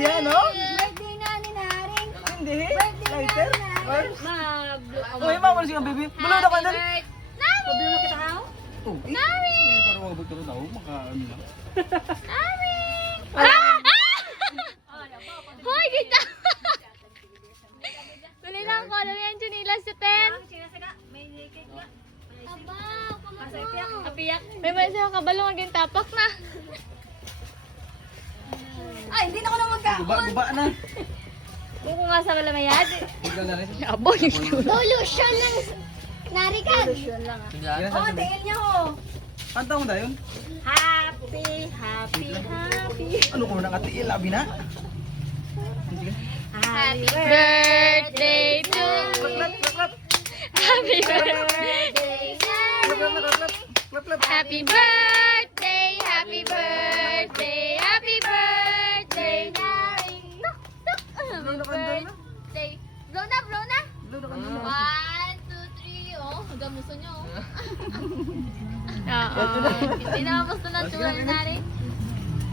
Hindi ano? Birthday na ni Naring. Hindi. Birthday Lighter? na ni Naring. Uy, mama, sige, baby. Bulo na ka na. Sabi mo kita ka? Oh, Naring! Parang wabot ka rin ako. Maka-ano lang. Naring! Hoy, kita! Bili lang ko. Ano yan, Junilas, sa 10? Apiyak. May may sa kabalong aging tapak na. Ay, hindi na ako na Guba na. Buko nga sa malamayad. Tignan na rin. Abo, yung cute. Solution lang. Narikan. Yan, Oh, sabi. tingin niya ho. Kanta mo na yun? Happy, happy, happy. Ano ko nang atiil? Labi na? Sige. Happy birthday to you. Clap, clap, clap. Happy birthday. Birthday, Clap, clap, clap, clap. Clap, clap. Happy birthday. Happy birthday. Happy birthday. Happy birthday. Blow na, blow na. Blow na ka na. 1, 2, 3. Oh, hanggang gusto nyo. Oo. Hindi na gusto ng tuwan natin.